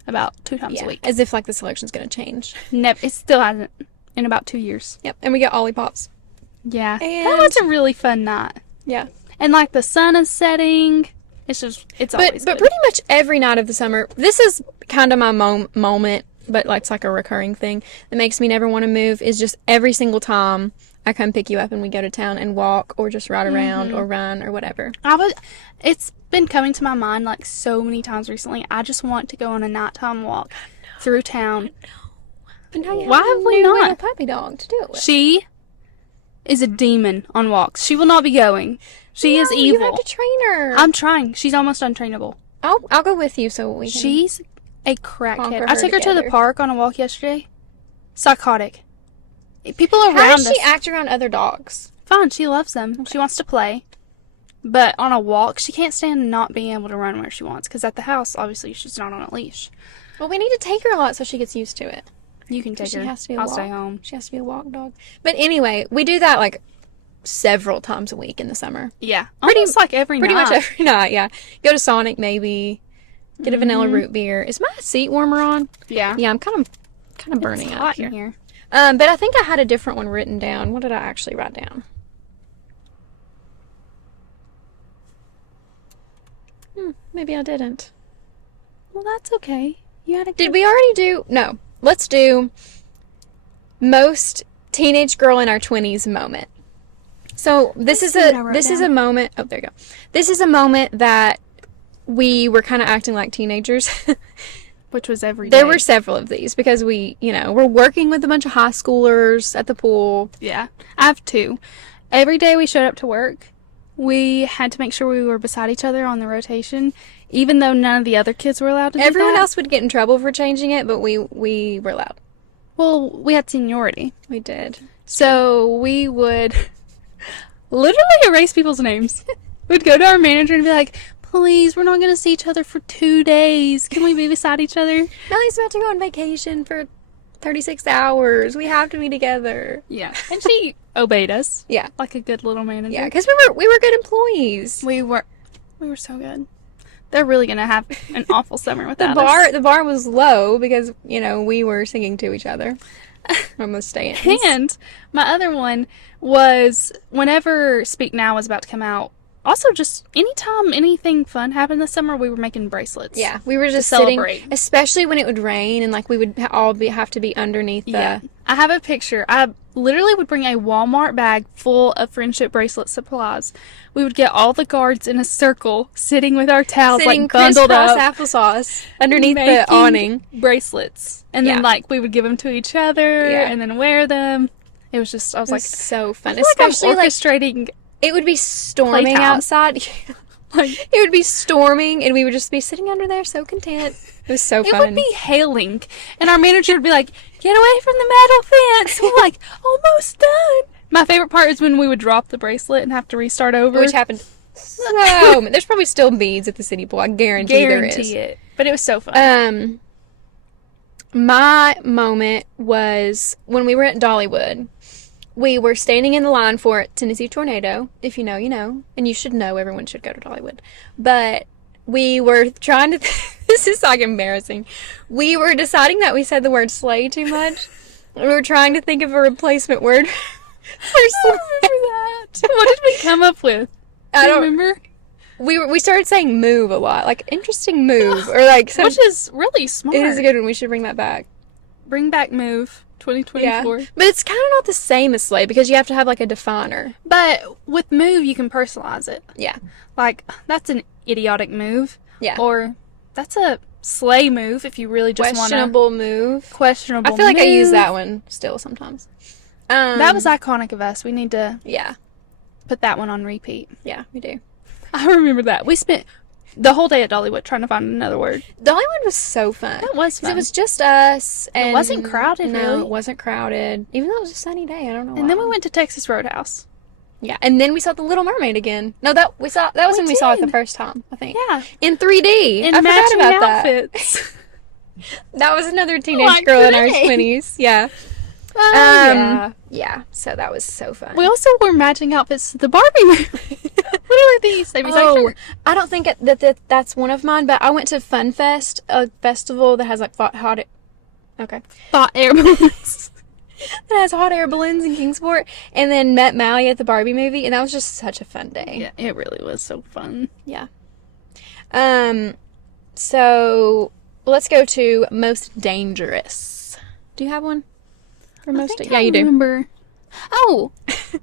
about 2 times a week. as if like the selection's gonna change. It still hasn't in about 2 years. Yep, and we got Ollie Pops. Yeah, that And- was a really fun night. Yeah, And like the sun is setting. It's always but good. pretty much every night of the summer, this is kind of my moment, but like it's like a recurring thing that makes me never want to move. Is just every single time I come pick you up and we go to town and walk or just ride around or run or whatever. It's been coming to my mind like so many times recently. I just want to go on a nighttime walk through town. But now you Why have have a we new not? little puppy dog to do it with. She is a demon on walks. She will not be going. She is No, evil. You have to train her. I'm trying. She's almost untrainable. I'll go with you so we can. She's a Conquer crackhead. her I took her to the together. park on a walk yesterday. Psychotic. People How around does us. she act around other dogs? Fine. She loves them. She wants to play. But on a walk, she can't stand not being able to run where she wants. Because at the house, obviously, she's not on a leash. Well, we need to take her a lot so she gets used to it. You can take She her. has to be a I'll walk. stay home. She has to be a walk dog. But anyway, we do that like several times a week in the summer. Yeah. Almost like every Pretty night. much every night, yeah. Go to Sonic maybe. Get a vanilla root beer. Is my seat warmer on? Yeah. Yeah, I'm kind of burning It's up hot here. in here. But I think I had a different one written down. What did I actually write down? Maybe I didn't. Well, that's okay. You had a Did we already do? No. Let's do most teenage girl in our 20s moment. So this is a moment. Oh, there you go. This is a moment that we were kind of acting like teenagers. Which was every day. There were several of these because we're working with a bunch of high schoolers at the pool. Yeah. I have two. Every day we showed up to work, we had to make sure we were beside each other on the rotation, even though none of the other kids were allowed to do Everyone that. else would get in trouble for changing it, but we were allowed. Well, we had seniority. We did. So we would literally erase people's names. We'd go to our manager and be like, please, we're not going to see each other for 2 days. Can we be beside each other? Melly's about to go on vacation for 36 hours. We have to be together. Yeah. And she obeyed us. Yeah. Like a good little manager. Yeah, because we were good employees. We were so good. They're really going to have an awful summer without us. The bar was low because, we were singing to each other from the stands. And my other one was whenever Speak Now was about to come out, also just anytime anything fun happened this summer, we were making bracelets. Yeah, we were just celebrate. sitting, especially when it would rain and we would have to be underneath the... Yeah. I have a picture. I literally would bring a Walmart bag full of friendship bracelet supplies. We would get all the guards in a circle, sitting with our towels bundled up, applesauce underneath the making awning. bracelets, and then we would give them to each other, and then wear them. It was just I was like so fun, especially orchestrating. It would be storming playtime. outside. It would be storming, and we would just be sitting under there so content. It was so fun. It would be hailing, and our manager would be like, "Get away from the metal fence!" We're like, "Almost done." My favorite part is when we would drop the bracelet and have to restart over, which happened. So there's probably still beads at the city pool. I guarantee there is. it. But it was so fun. My moment was when we were at Dollywood. We were standing in the line for Tennessee Tornado. If you know, you know. And you should know. Everyone should go to Dollywood. But we were trying to... This is like embarrassing. We were deciding that we said the word slay too much. We were trying to think of a replacement word for slay. I remember that. What did we come up with? I don't remember. We started saying move a lot. Like, interesting move. Or which is really smart. It is a good one. We should bring that back. Bring back move. 2024. Yeah. But it's kind of not the same as slay because you have to have a definer. But with move, you can personalize it. Yeah. Like, that's an idiotic move. Yeah. Or that's a slay move if you really just want to. Questionable move. Questionable I feel like move. I use that one still sometimes. That was iconic of us. We need to Yeah. put that one on repeat. Yeah, we do. I remember that. We spent the whole day at Dollywood trying to find another word. Dollywood was so fun. That was fun. It was just us. And it wasn't crowded, No, really. it wasn't crowded. Even though it was a sunny day. I don't know why. And then we went to Texas Roadhouse. Yeah, and then we saw The Little Mermaid again. No, that was when we saw it the first time, I think. Yeah. In 3D. In I forgot matching about outfits. That was another teenage Like girl in our today. 20s. Yeah. Yeah. Yeah, so that was so fun. We also wore matching outfits to the Barbie movie. Literally the same exact shirt. I don't think that's one of mine, but I went to Fun Fest, a festival that has hot Air balloons. that has hot air balloons in Kingsport, and then met Mally at the Barbie movie, and that was just such a fun day. Yeah, it really was so fun. Yeah. So let's go to most dangerous. Do you have one? Or most? I think Yeah, I you do. remember. Oh,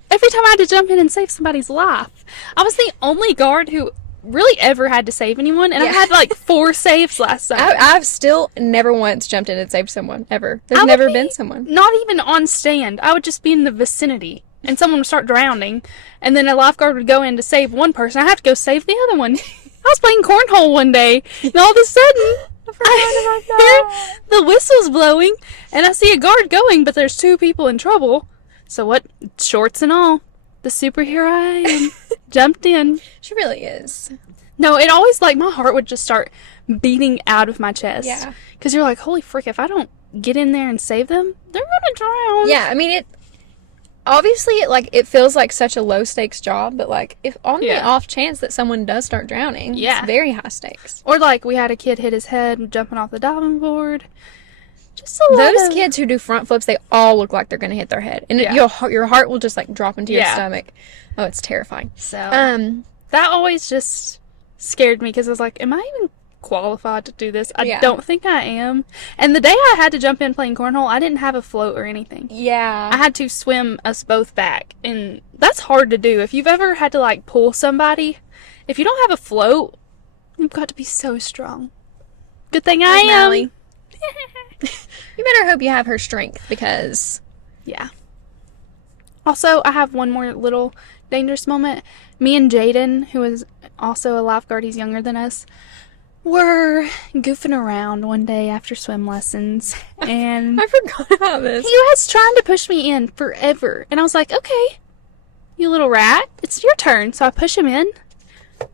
every time I had to jump in and save somebody's life. I was the only guard who really ever had to save anyone, and I had 4 saves last time. I've still never once jumped in and saved someone, ever. There's never been someone. Not even on stand. I would just be in the vicinity, and someone would start drowning, and then a lifeguard would go in to save one person. I have to go save the other one. I was playing cornhole one day, and all of a sudden, I hear the whistle's blowing, and I see a guard going, but there's 2 people in trouble. So what? Shorts and all. The superhero I am. jumped in. She really is. No, it always, like, my heart would just start beating out of my chest. Yeah. Because you're like, holy frick, if I don't get in there and save them, they're going to drown. Yeah, I mean, obviously, it feels like such a low-stakes job, but, like, if on the off chance that someone does start drowning, it's very high stakes. Or, like, we had a kid hit his head jumping off the diving board. Just Those kids who do front flips, they all look like they're going to hit their head. And your heart will just, like, drop into your stomach. Oh, it's terrifying. So, that always just scared me because I was like, am I even qualified to do this? I don't think I am. And the day I had to jump in playing cornhole, I didn't have a float or anything. Yeah. I had to swim us both back. And that's hard to do. If you've ever had to, like, pull somebody, if you don't have a float, you've got to be so strong. Good thing I am. Mally. You better hope you have her strength because... Yeah. Also, I have one more little dangerous moment. Me and Jaden, who is also a lifeguard, he's younger than us, were goofing around one day after swim lessons. And I forgot about this. he was trying to push me in forever. And I was like, okay, you little rat, it's your turn. So I push him in.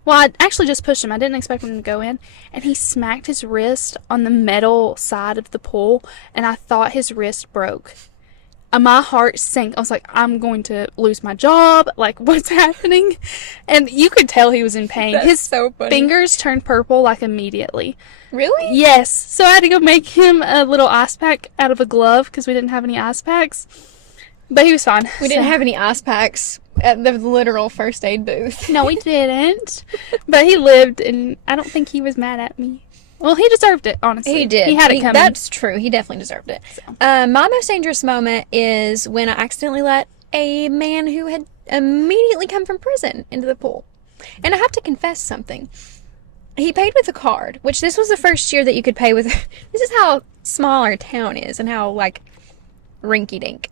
Well, I actually just pushed him. I didn't expect him to go in. And he smacked his wrist on the metal side of the pool. And I thought his wrist broke. My heart sank. I was like, I'm going to lose my job. Like, what's happening? And you could tell he was in pain. That's his so funny. fingers turned purple, like, immediately. Really? Yes. So I had to go make him a little ice pack out of a glove because we didn't have any ice packs. But he was fine. We didn't have any ice packs at the literal first aid booth. No, we didn't. But he lived, and I don't think he was mad at me. Well, he deserved it, honestly. He did. He had it coming. That's true. He definitely deserved it. So. My most dangerous moment is when I accidentally let a man who had immediately come from prison into the pool. And I have to confess something. He paid with a card, which this was the first year that you could pay with. This is how small our town is and how, like, rinky-dink.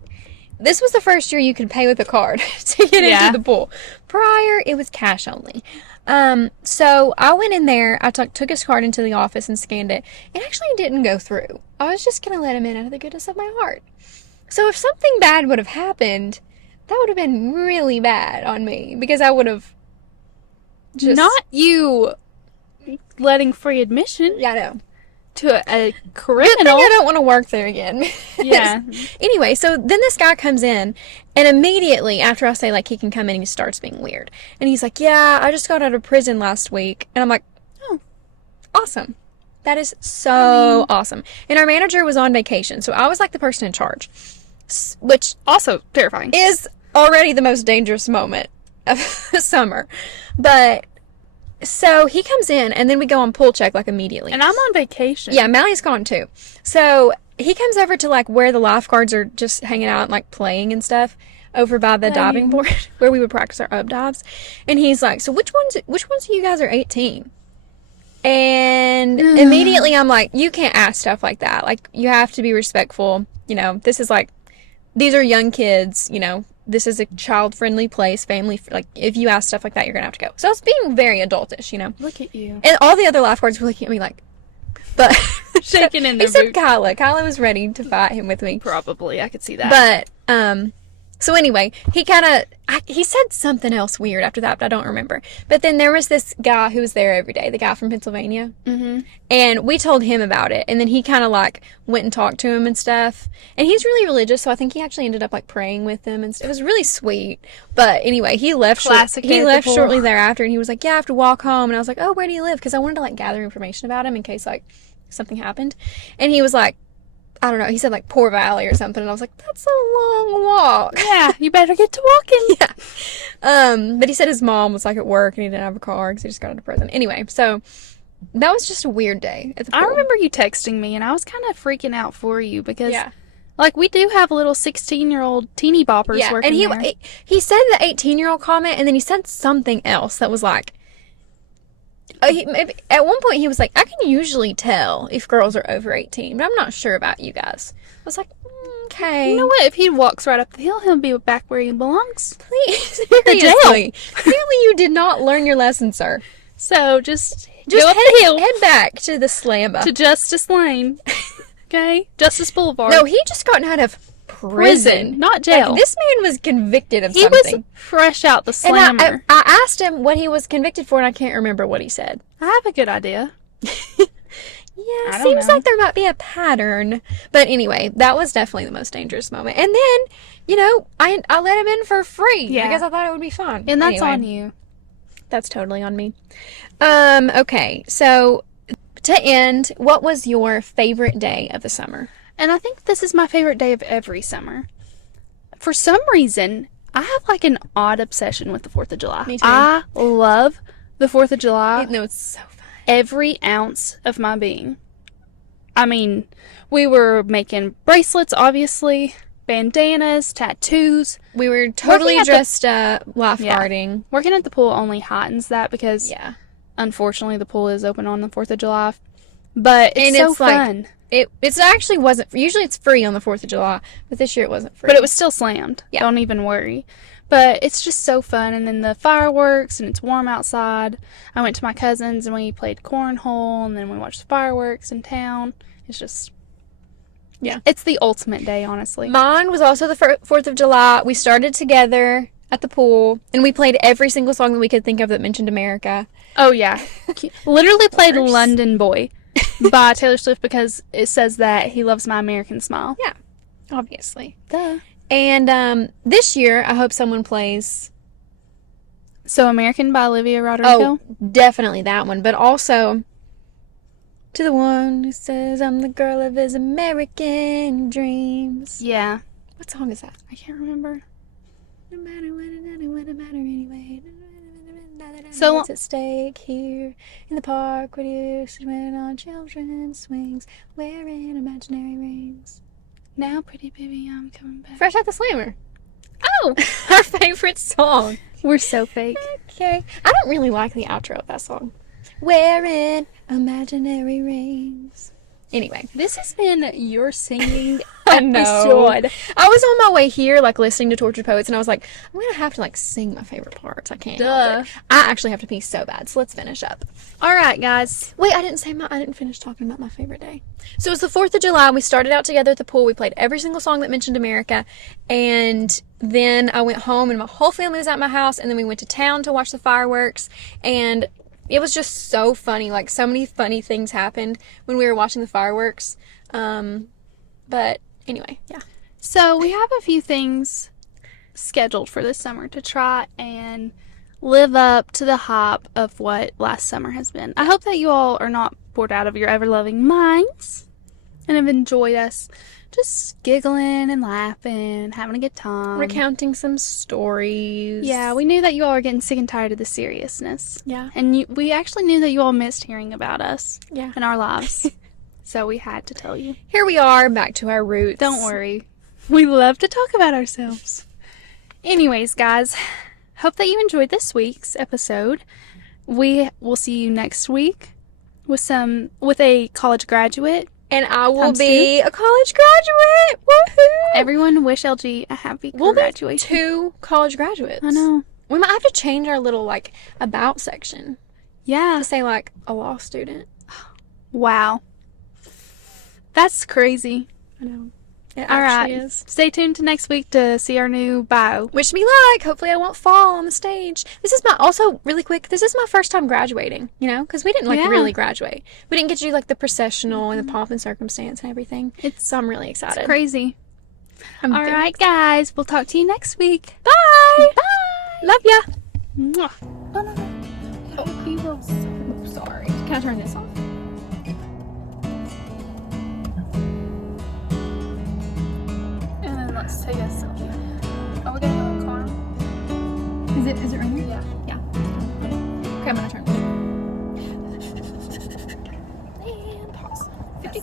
This was the first year you could pay with a card to get into the pool. Prior, it was cash only. So I went in there, I took his card into the office and scanned it. It actually didn't go through. I was just going to let him in out of the goodness of my heart. So if something bad would have happened, that would have been really bad on me because I would have just... Not you letting free admission. Yeah, I know. To a criminal. Good thing I don't want to work there again. Yeah. Anyway, so then this guy comes in, and immediately after I say, like, he can come in, he starts being weird. And he's like, yeah, I just got out of prison last week. And I'm like, oh, awesome. That is so awesome. And our manager was on vacation, so I was like the person in charge, which Also terrifying. is already the most dangerous moment of the summer. But... So he comes in, and then we go on pool check, like, immediately. And I'm on vacation. Yeah, Mally's gone, too. So he comes over to, like, where the lifeguards are just hanging out and, like, playing and stuff over by the diving board where we would practice our up dives. And he's like, so which ones of you guys are 18? And immediately I'm like, you can't ask stuff like that. Like, you have to be respectful. You know, this is, like, these are young kids, you know. This is a child-friendly place, like, if you ask stuff like that, you're going to have to go. So I was being very adultish, you know. Look at you. And all the other lifeguards were looking at me like, but... Shaking in their except boots. Kyla. Kyla was ready to fight him with me. Probably. I could see that. But, so anyway, he said something else weird after that, but I don't remember. But then there was this guy who was there every day, the guy from Pennsylvania. Mm-hmm. And we told him about it. And then he kind of, like, went and talked to him and stuff. And he's really religious, so I think he actually ended up, like, praying with them. And it was really sweet. But anyway, he left shortly thereafter. And he was like, yeah, I have to walk home. And I was like, oh, where do you live? Because I wanted to, like, gather information about him in case, like, something happened. And he was like, I don't know, he said, like, Poor Valley or something, and I was like, that's a long walk. Yeah, you better get to walking. Yeah. But he said his mom was, like, at work, and he didn't have a car, because he just got out of prison. Anyway, so, that was just a weird day at the pool. I remember you texting me, and I was kind of freaking out for you, because, like, we do have little 16-year-old teeny boppers working there. And he said the 18-year-old comment, and then he said something else that was, like, at one point he was like, I can usually tell if girls are over 18, but I'm not sure about you guys. I was like, okay. You know what? If he walks right up the hill, he'll be back where he belongs. Please. The jail. Clearly you did not learn your lesson, sir. So just go up the hill. Head back to the slammer. To Justice Lane. Okay? Justice Boulevard. No, he just gotten out of prison. not jail. Like, this man was convicted of He something. was fresh out the And slammer. I asked him what he was convicted for, and I can't remember what he said. I have a good idea. Yeah, I don't seems know. like there might be a pattern. But anyway, that was definitely the most dangerous moment. And then, I let him in for free. Yeah. Because I thought it would be fun. And that's Anyway, on you. That's totally on me. Okay, so to end, what was your favorite day of the summer? And I think this is my favorite day of every summer. For some reason, I have like an odd obsession with the 4th of July. Me too. I love the 4th of July. No, it's so fun. Every ounce of my being. I mean, we were making bracelets, obviously, bandanas, tattoos. We were totally Working at dressed up, lifeguarding. Working at the pool only heightens that because, Yeah. unfortunately, the pool is open on the 4th of July. But it's And so it's like- fun. It actually wasn't, usually it's free on the 4th of July, but this year it wasn't free. But it was still slammed. Yeah. Don't even worry. But it's just so fun. And then the fireworks, and it's warm outside. I went to my cousin's and we played cornhole, and then we watched the fireworks in town. It's just, Yeah. It's the ultimate day, honestly. Mine was also the 4th of July. We started together at the pool, and we played every single song that we could think of that mentioned America. Oh, yeah. Literally played Course. London Boy by Taylor Swift because it says that he loves my American smile. Yeah, obviously. Duh. And this year, I hope someone plays, So American by Olivia Rodrigo. definitely that one, but also To the One Who Says I'm the Girl of His American Dreams. Yeah. What song is that? I can't remember. No matter what, it wouldn't matter anyway. So- What's at stake here in the park with you, sitting on children's swings, wearing imaginary rings. Now, pretty baby, I'm coming back. Fresh Out the Slammer. Oh! Our favorite song. We're so fake. Okay. I don't really like the outro of that song. Wearing imaginary rings. Anyway. This has been your singing I know. episode. I was on my way here, like, listening to Tortured Poets, and I was like, I'm going to have to, like, sing my favorite parts. I can't help it. I actually have to pee so bad, so let's finish up. All right, guys. Wait, I didn't finish talking about my favorite day. So it was the 4th of July. We started out together at the pool. We played every single song that mentioned America. And then I went home, and my whole family was at my house, and then we went to town to watch the fireworks. And it was just so funny. Like, so many funny things happened when we were watching the fireworks. But anyway, yeah. So we have a few things scheduled for this summer to try and live up to the hype of what last summer has been. I hope that you all are not bored out of your ever-loving minds and have enjoyed us just giggling and laughing, having a good time. Recounting some stories. Yeah, we knew that you all are getting sick and tired of the seriousness. Yeah. And we actually knew that you all missed hearing about us Yeah. and our lives. So we had to tell you. Here we are, back to our roots. Don't worry. We love to talk about ourselves. Anyways, guys, hope that you enjoyed this week's episode. We will see you next week with a college graduate. And I will Times be a college graduate. Woohoo! Everyone wish LG a happy We'll be graduation. 2 college graduates. I know. We might have to change our little, like, about section Yeah. to say, like, a law student. Wow. That's crazy. I know. It All actually right. is. Stay tuned to next week to see our new bio. Wish me luck. Hopefully I won't fall on the stage. This is really quick, this is my first time graduating, because we didn't, like, Yeah. really graduate. We didn't get to do, like, the processional and the pomp and circumstance and everything. So I'm really excited. It's crazy. I'm All very right, guys. We'll talk to you next week. Bye. Bye. Love ya. Mwah. Oh, no. Oh, we will. Sorry. Can I turn this off? And then let's take a selfie. Are we gonna go in the car? Is it right here? Yeah. Yeah. Okay, I'm gonna turn